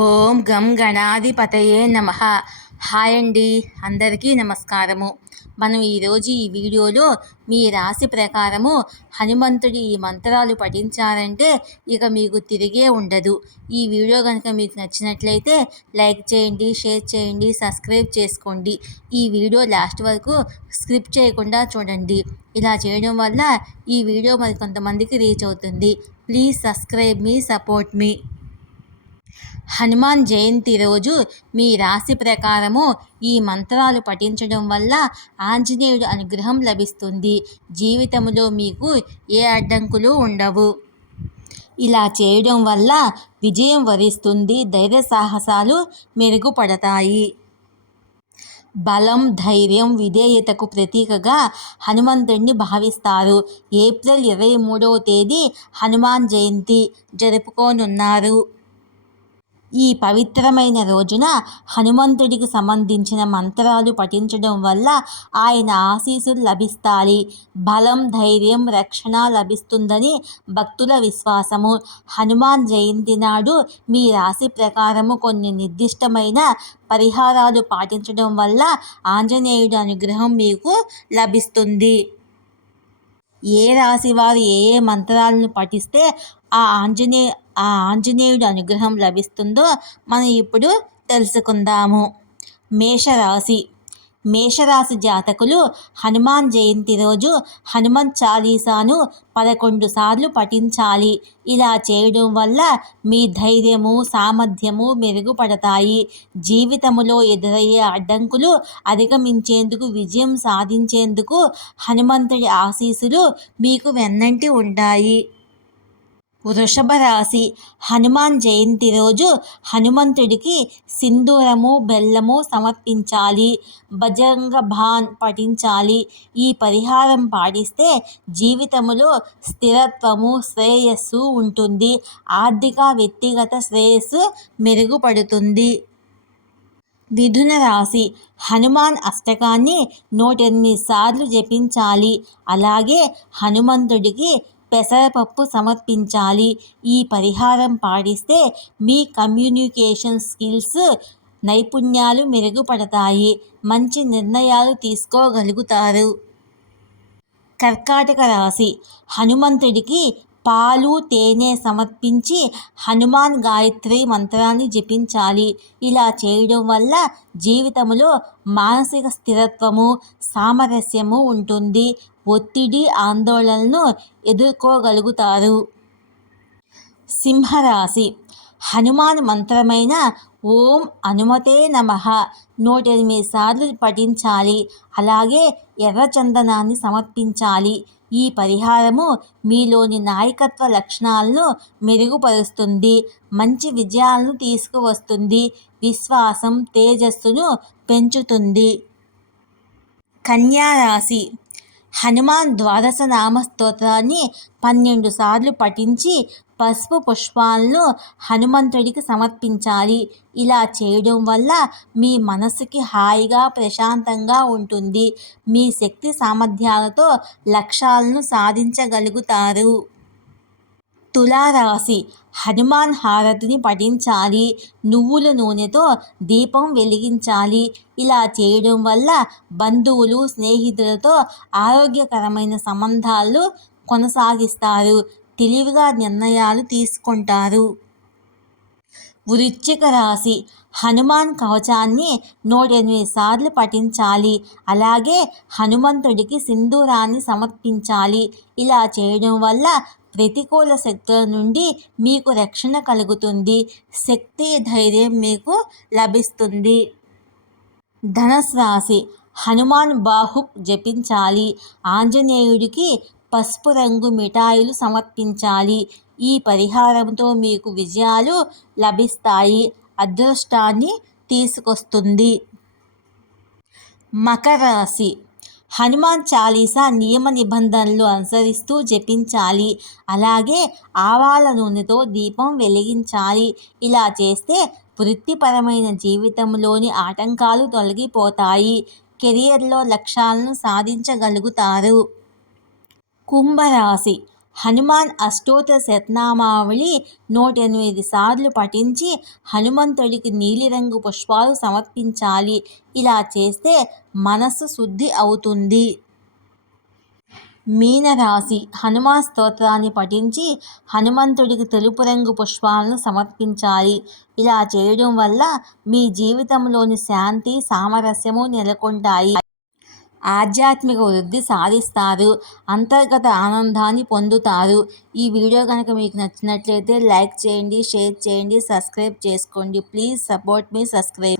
ఓం గం గణాధిపతయే నమః. హాయ్ అండి, అందరికీ నమస్కారము. మనం ఈరోజు ఈ వీడియోలో మీ రాశి ప్రకారము హనుమంతుడి ఈ మంత్రాలు పఠించారంటే ఇక మీకు తిరిగే ఉండదు. ఈ వీడియో కనుక మీకు నచ్చినట్లయితే లైక్ చేయండి, షేర్ చేయండి, సబ్స్క్రైబ్ చేసుకోండి. ఈ వీడియో లాస్ట్ వరకు స్కిప్ చేయకుండా చూడండి. ఇలా చేయడం వల్ల ఈ వీడియో మరి కొంతమందికి రీచ్ అవుతుంది. ప్లీజ్ సబ్స్క్రైబ్ మీ, సపోర్ట్ మీ. హనుమాన్ జయంతి రోజు మీ రాశి ప్రకారము ఈ మంత్రాలు పఠించడం వల్ల ఆంజనేయుడు అనుగ్రహం లభిస్తుంది. జీవితంలో మీకు ఏ అడ్డంకులు ఉండవు. ఇలా చేయడం వల్ల విజయం వరిస్తుంది. ధైర్య సాహసాలు మెరుగుపడతాయి. బలం, ధైర్యం, విధేయతకు ప్రతీకగా హనుమంతుడిని భావిస్తారు. ఏప్రిల్ 23వ తేదీ హనుమాన్ జయంతి జరుపుకోనున్నారు. ఈ పవిత్రమైన రోజున హనుమంతుడికి సంబంధించిన మంత్రాలు పఠించడం వల్ల ఆయన ఆశీస్సులు లభిస్తాయి. బలం, ధైర్యం, రక్షణ లభిస్తుందని భక్తుల విశ్వాసము. హనుమాన్ జయంతి నాడు మీ రాశి ప్రకారము కొన్ని నిర్దిష్టమైన పరిహారాలు పాటించడం వల్ల ఆంజనేయుడి అనుగ్రహం మీకు లభిస్తుంది. ఏ రాశి వారు ఏ ఏ మంత్రాలను పఠిస్తే ఆ ఆంజనేయుడి అనుగ్రహం లభిస్తుందో మనం ఇప్పుడు తెలుసుకుందాము. మేషరాశి జాతకులు హనుమాన్ జయంతి రోజు హనుమంత్ చాలీసాను 11 సార్లు పఠించాలి. ఇలా చేయడం వల్ల మీ ధైర్యము, సామర్థ్యము మెరుగుపడతాయి. జీవితంలో ఎదురయ్యే అడ్డంకులు అధిగమించేందుకు, విజయం సాధించేందుకు హనుమంతుడి ఆశీస్సులు మీకు వెన్నంటి ఉంటాయి. వృషభ రాశి హనుమాన్ జయంతి రోజు హనుమంతుడికి సింధూరము, బెల్లము సమర్పించాలి. బజరంగ బాణ్ పఠించాలి. ఈ పరిహారం పాటిస్తే జీవితంలో స్థిరత్వము, శ్రేయస్సు ఉంటుంది. ఆర్థిక, వ్యక్తిగత శ్రేయస్సు మెరుగుపడుతుంది. మిథున రాశి హనుమాన్ అష్టకాన్ని 108 సార్లు జపించాలి. అలాగే హనుమంతుడికి పెసరపప్పు సమర్పించాలి. ఈ పరిహారం పాటిస్తే మీ కమ్యూనికేషన్ స్కిల్స్, నైపుణ్యాలు మెరుగుపడతాయి. మంచి నిర్ణయాలు తీసుకోగలుగుతారు. కర్కాటక రాశి హనుమంతుడికి పాలు, తేనె సమర్పించి హనుమాన్ గాయత్రి మంత్రాన్ని జపించాలి. ఇలా చేయడం వల్ల జీవితంలో మానసిక స్థిరత్వము, సామరస్యము ఉంటుంది. ఒత్తిడి, ఆందోళనలను ఎదుర్కోగలుగుతారు. సింహరాశి హనుమాన్ మంత్రమైన ఓం హనుమతే నమః 108 సార్లు పఠించాలి. అలాగే ఎర్రచందనాన్ని సమర్పించాలి. ఈ పరిహారము మీలోని నాయకత్వ లక్షణాలను మెరుగుపరుస్తుంది. మంచి విజయాలను తీసుకువస్తుంది. విశ్వాసం, తేజస్సును పెంచుతుంది. కన్యా రాశి హనుమాన్ ద్వాదశ నామ స్తోత్రాన్ని 12 సార్లు పఠించి పసుపు పుష్పాలను హనుమంతుడికి సమర్పించాలి. ఇలా చేయడం వల్ల మీ మనసుకి హాయిగా, ప్రశాంతంగా ఉంటుంది. మీ శక్తి సామర్థ్యాలతో లక్ష్యాలను సాధించగలుగుతారు. తులారాశి హనుమాన్ హారతిని పఠించాలి. నువ్వుల నూనెతో దీపం వెలిగించాలి. ఇలా చేయడం వల్ల బంధువులు, స్నేహితులతో ఆరోగ్యకరమైన సంబంధాలు కొనసాగిస్తారు. తెలివిగా నిర్ణయాలు తీసుకుంటారు. వృశ్చిక రాశి హనుమాన్ కవచాన్ని 108 సార్లు పఠించాలి. అలాగే హనుమంతుడికి సింధూరాన్ని సమర్పించాలి. ఇలా చేయడం వల్ల ప్రతికూల శక్తుల నుండి మీకు రక్షణ కలుగుతుంది. శక్తి, ధైర్యం మీకు లభిస్తుంది. ధనుస్సు రాశి హనుమాన్ బాహుక్ జపించాలి. ఆంజనేయుడికి పసుపు రంగు మిఠాయిలు సమర్పించాలి. ఈ పరిహారంతో మీకు విజయాలు లభిస్తాయి. అదృష్టాన్ని తీసుకొస్తుంది. మకర రాశి హనుమాన్ చాలీసా నియమ నిబంధనలు అనుసరిస్తూ జపించాలి. అలాగే ఆవాల నూనెతో దీపం వెలిగించాలి. ఇలా చేస్తే వృత్తిపరమైన జీవితంలోని ఆటంకాలు తొలగిపోతాయి. కెరియర్లో లక్ష్యాలను సాధించగలుగుతారు. కుంభరాశి హనుమాన్ అష్టోత్తర శతనామావళి 108 సార్లు పఠించి హనుమంతుడికి నీలిరంగు పుష్పాలు సమర్పించాలి. ఇలా చేస్తే మనస్సు శుద్ధి అవుతుంది. మీనరాశి హనుమాన్ స్తోత్రాన్ని పఠించి హనుమంతుడికి తెలుపు రంగు పుష్పాలను సమర్పించాలి. ఇలా చేయడం వల్ల మీ జీవితంలోని శాంతి, సామరస్యము నెలకొంటాయి. ఆధ్యాత్మిక వృద్ధి సాధిస్తారు. అంతర్గత ఆనందాన్ని పొందుతారు. ఈ వీడియో కనుక మీకు నచ్చినట్లయితే లైక్ చేయండి, షేర్ చేయండి, సబ్స్క్రైబ్ చేసుకోండి. Please support me subscribe.